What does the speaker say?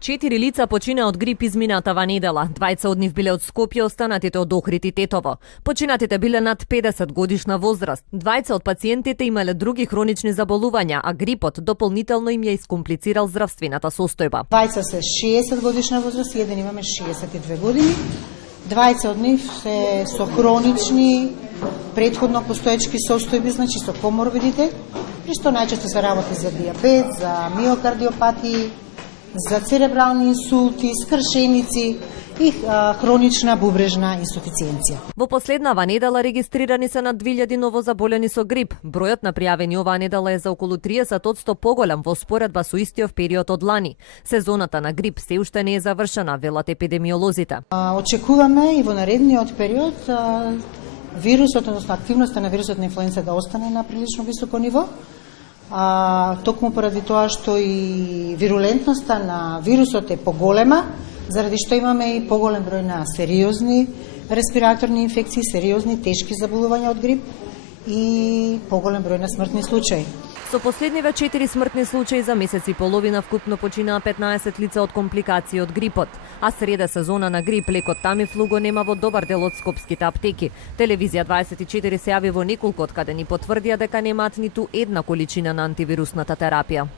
4 лица почина од грип изминатава недела. 2 од нив биле од Скопје, останатите од Охрид и Тетово. Починатите биле над 50 годишна возраст. 2 од пациентите имале други хронични заболувања, а грипот дополнително им ја искомплицирал здравствената состојба. 2 се 60 годишна возраст, еден имаме 62 години. 2 од нив се со хронични претходно постоечки состојби, значи со коморбидите, при што најчесто се работи за дијабет, за миокардиопатии, за церебрални инсулти, скршеници и хронична бубрежна инсуфициенција. Во последнава недела регистрирани се над 2000 новозаболени со грип. Бројот на пријавени оваа недела е за околу 30% поголем во споредба со истиот период од лани. Сезоната на грип се уште не е завршена, велат епидемиолозите. Очекуваме и во наредниот период вирусот, односно активноста на вирусот на инфлуенца да остане на прилично високо ниво. Токму поради тоа што и вирулентноста на вирусот е поголема, заради што имаме и поголем број на сериозни респираторни инфекции, сериозни тешки заболувања од грип и поголем број на смртни случаи. Со последниве 4 смртни случаи за месец и половина вкупно починаа 15 лица од компликации од грипот, а среде сезона на грип лекот Тамифлу го нема во добар дел од скопските аптеки. Телевизија 24 се јави во неколку од каде ни потврдија дека немаат ниту една количина на антивирусната терапија.